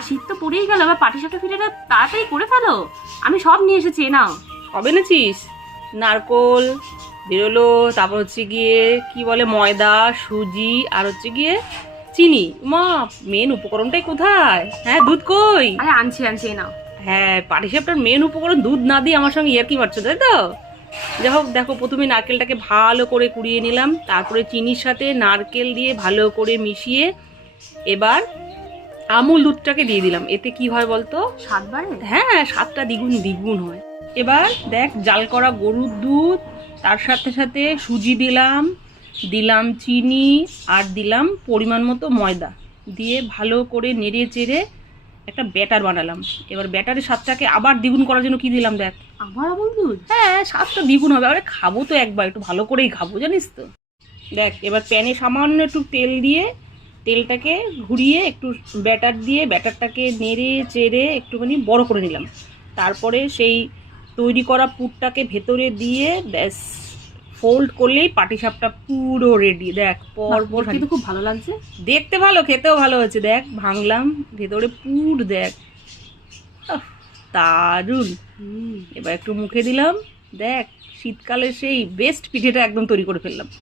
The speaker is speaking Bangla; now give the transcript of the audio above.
শীত তো পড়েই গেল, এবার পাটিসাপটা পিঠাটা তাড়াতাড়ি করে ফেলো। আমি সব নিয়ে এসেছি, নাও। কবে এনেছিস? নারকোল বেরোলো, তারপর হচ্ছে গিয়ে কি বলে ময়দা, সুজি, আর হচ্ছে গিয়ে চিনি। মা, মেন উপকরণটাই কোথায়? হ্যাঁ, দুধ কই? আরে আনছি আনছি, নাও। হ্যাঁ, পাটিসাপটার মেন উপকরণ দুধ না দিয়ে আমার সঙ্গে ইয়ার্কি মারছো, তাই তো? যাই হোক, দেখো, প্রথমে নারকেলটাকে ভালো করে কুড়িয়ে নিলাম, তারপরে চিনির সাথে নারকেল দিয়ে ভালো করে মিশিয়ে এবার আমুল দুধটাকে দিয়ে দিলাম। এতে কি হয় বলতো? স্বাদ বাড়ে। হ্যাঁ, স্বাদটা দ্বিগুণ দ্বিগুণ হয়। এবার দেখ, জাল করা গরুর দুধ, তার সাথে সাথে সুজি দিলাম, দিলাম চিনি, আর দিলাম পরিমাণ মতো ময়দা, দিয়ে ভালো করে নেড়ে চেড়ে একটা ব্যাটার বানালাম। এবার ব্যাটারের স্বাদটাকে আবার দ্বিগুণ করার জন্য কি দিলাম দেখ। আবার আমুল দুধ? হ্যাঁ, স্বাদটা দ্বিগুণ হবে। আরে খাবো তো একবার, একটু ভালো করেই খাবো, জানিস তো। দেখ, এবার প্যানে সামান্য একটু তেল দিয়ে তেলটাকে ঘুরিয়ে একটু ব্যাটার দিয়ে ব্যাটারটাকে নেড়ে চেড়ে একটুখানি বড় করে নিলাম। তারপরে সেই তৈরি করা পুরটাকে ভেতরে দিয়ে ব্যাস ফোল্ড করলেই পাটিসাপটা পুরো রেডি। দেখ, পর পর কিন্তু খুব ভালো লাগছে। দেখতে ভালো, খেতেও ভালো হয়েছে। দেখ, ভাঙলাম, ভেতরে পুর, দেখ, আহ, দারুণ। এবার একটু মুখে দিলাম, দেখ, শীতকালে সেই বেস্ট পিঠেটা একদম তৈরি করে ফেললাম।